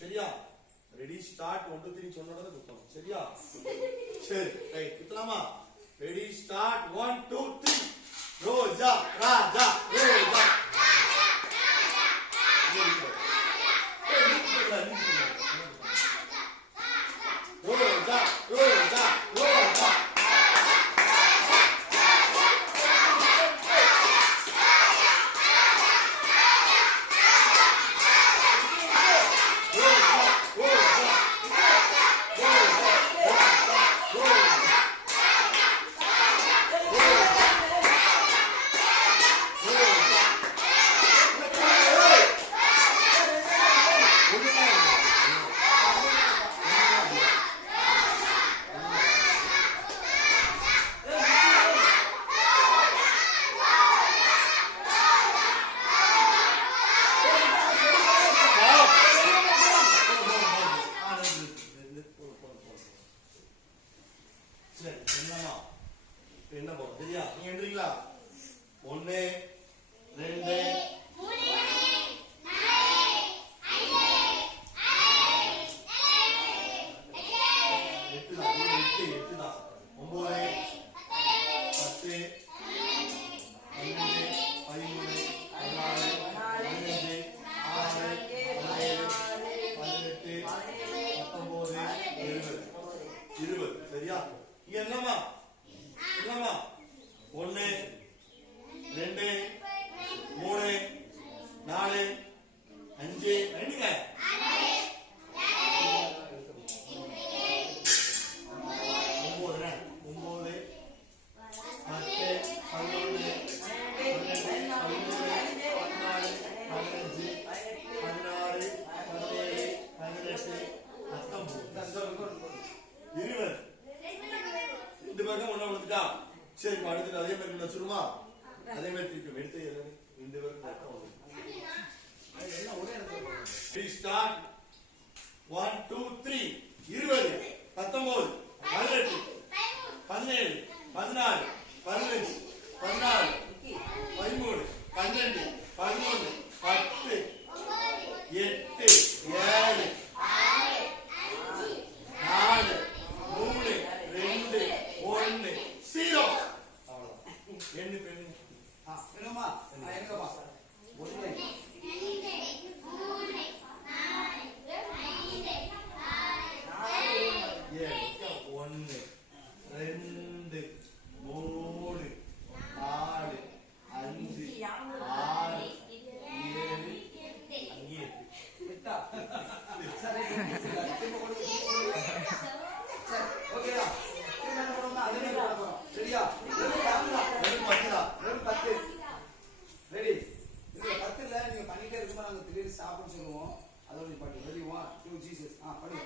சரியா? Ready start one two three சொன்னோட கொடுப்போம் சரியா? சரி right குத்தலாமா? Ready start one two three Yeah. இருவர் ரெண்டு பக்கம் ஒண்ணு விழுந்துட்டா சரி அடுத்து அதே மாதிரி வச்சிருமா அதே மாதிரி திருப்பி எடுத்து ரெண்டு பேரும் ஒரே ஒன் டூ த்ரீ இருபது. பத்தொன்பது ఎన్ని పెళ్ళి ఎన్నమ్మా ఎన్నమ్మా ஸ்டாப்னு சொல்லுவோம் அதோட நிப்பாட்டி ரெடி வா டூ ஜீசஸ் ஆ படி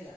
Yeah.